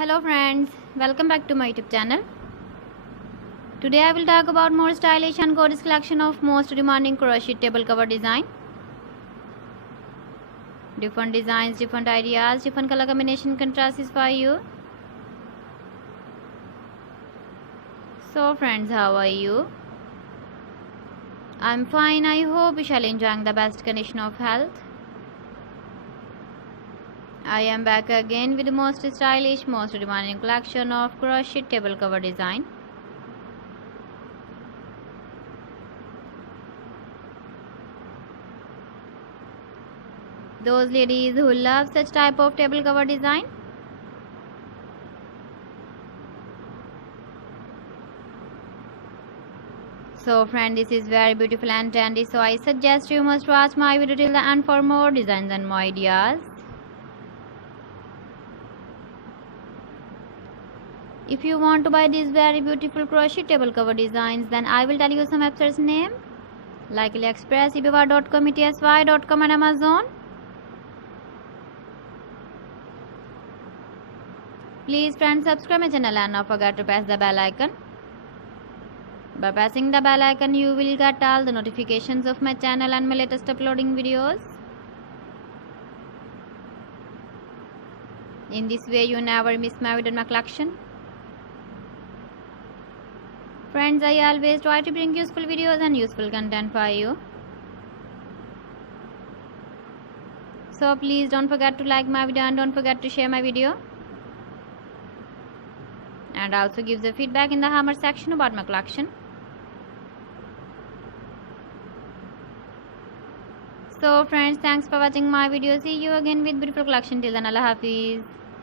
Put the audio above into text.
Hello friends, welcome back to my YouTube channel. Today I will talk about more stylish and gorgeous collection of most demanding crochet table cover design. Different designs, different ideas, different color combination contrasts for you. So friends, how are you? I'm fine. I hope you shall enjoying the best condition of health. I am back again with the most stylish, most demanding collection of crochet table cover design. Those ladies who love such type of table cover design, so friend, this is very beautiful and trendy, so I suggest you must watch my video till the end for more designs and more ideas. If you want to buy these very beautiful crochet table cover designs, then I will tell you some websites name like AliExpress, eBay.com, ETSY.com and Amazon. Please friends, subscribe my channel and not forget to press the bell icon. By pressing the bell icon, you will get all the notifications of my channel and my latest uploading videos. In this way, you never miss my video in my collection. Friends, I always try to bring useful videos and useful content for you. So please don't forget to like my video and don't forget to share my video. And also give the feedback in the comment section about my collection. So friends, thanks for watching my video. See you again with beautiful collection. Till then, Allah Hafiz.